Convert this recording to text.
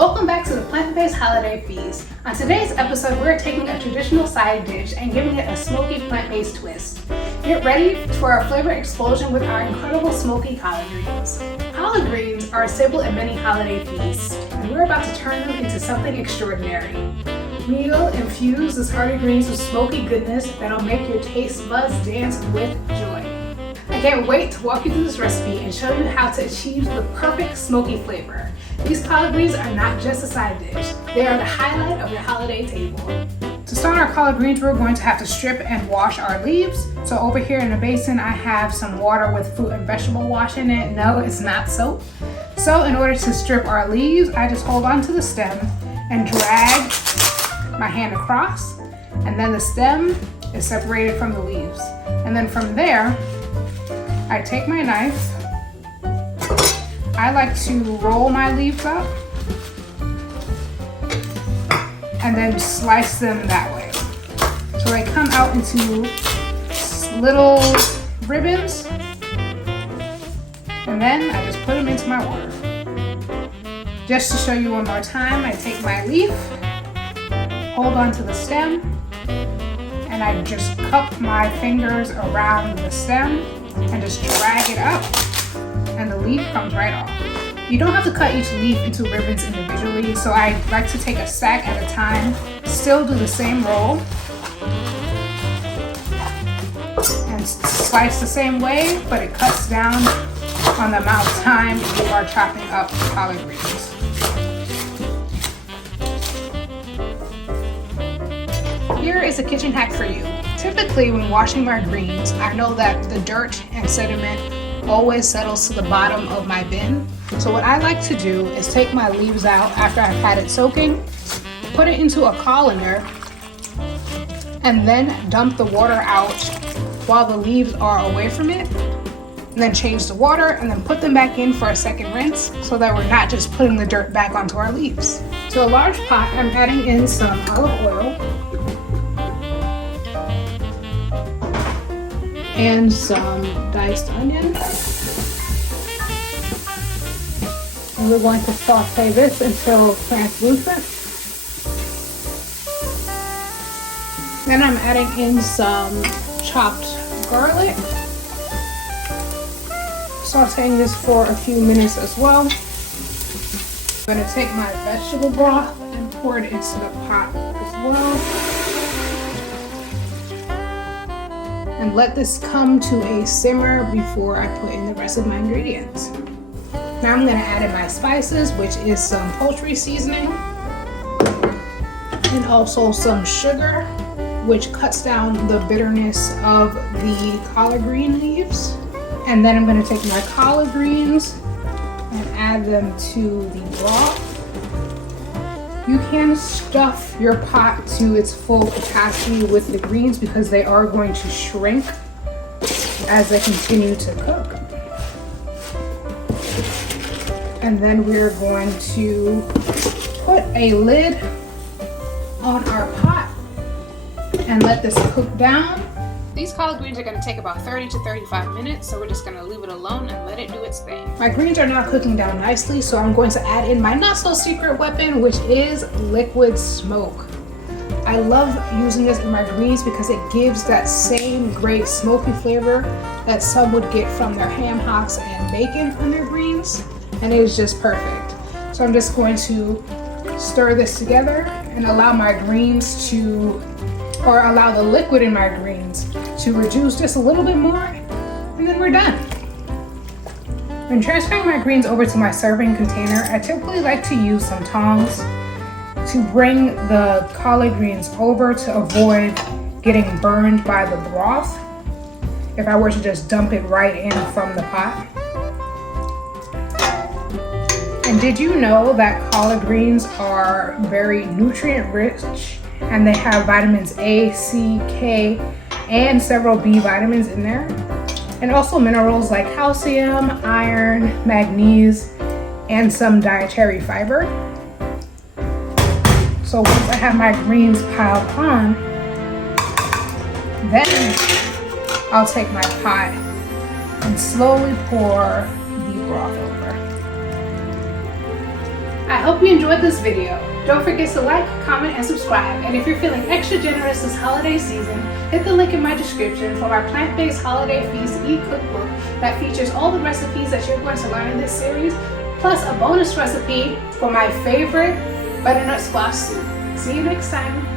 Welcome back to the Plant-Based Holiday Feast. On today's episode, we're taking a traditional side dish and giving it a smoky plant-based twist. Get ready for a flavor explosion with our incredible smoky collard greens. Collard greens are a staple at many holiday feasts, and we're about to turn them into something extraordinary. We'll infuse this hearty greens with smoky goodness that'll make your taste buds dance with joy. I can't wait to walk you through this recipe and show you how to achieve the perfect smoky flavor. These collard greens are not just a side dish, they are the highlight of your holiday table. To start our collard greens, we're going to have to strip and wash our leaves. So over here in a basin, I have some water with fruit and vegetable wash in it. No, it's not soap. So in order to strip our leaves, I just hold on to the stem and drag my hand across, and then the stem is separated from the leaves. And then from there, I take my knife. I like to roll my leaves up and then slice them that way. So they come out into little ribbons, and then I just put them into my water. Just to show you one more time, I take my leaf, hold on to the stem, and I just cup my fingers around the stem and just drag it up, and the leaf comes right off. You don't have to cut each leaf into ribbons individually, so I like to take a sack at a time, still do the same roll, and slice the same way, but it cuts down on the amount of time you are chopping up collard greens. Here is a kitchen hack for you. Typically, when washing my greens, I know that the dirt and sediment always settles to the bottom of my bin. So what I like to do is take my leaves out after I've had it soaking, put it into a colander, and then dump the water out while the leaves are away from it, and then change the water and then put them back in for a second rinse so that we're not just putting the dirt back onto our leaves. To a large pot, I'm adding in some olive oil and some diced onion. And we're going to saute this until translucent. Then I'm adding in some chopped garlic. Sauteing this for a few minutes as well. I'm going to take my vegetable broth and pour it into the pot as well. And let this come to a simmer before I put in the rest of my ingredients. Now I'm going to add in my spices, which is some poultry seasoning and also some sugar, which cuts down the bitterness of the collard green leaves. And then I'm going to take my collard greens and add them to the broth. You can stuff your pot to its full capacity with the greens because they are going to shrink as they continue to cook. And then we're going to put a lid on our pot and let this cook down. These collard greens are going to take about 30 to 35 minutes, so we're just going to leave it alone and let it do its thing. My greens are now cooking down nicely, so I'm going to add in my not so secret weapon, which is liquid smoke. I love using this in my greens because it gives that same great smoky flavor that some would get from their ham hocks and bacon on their greens, and it is just perfect. So I'm just going to stir this together and allow my greens to, or allow the liquid in my greens to reduce just a little bit more, and then we're done. When transferring my greens over to my serving container, I typically like to use some tongs to bring the collard greens over to avoid getting burned by the broth if I were to just dump it right in from the pot. And did you know that collard greens are very nutrient rich and they have vitamins A, C, K, and several B vitamins in there, and also minerals like calcium, iron, magnesium, and some dietary fiber. So once I have my greens piled on, then I'll take my pot and slowly pour the broth over. I hope you enjoyed this video. Don't forget to like, comment, and subscribe. And if you're feeling extra generous this holiday season, hit the link in my description for my plant-based holiday feast e-cookbook that features all the recipes that you're going to learn in this series, plus a bonus recipe for my favorite butternut squash soup. See you next time.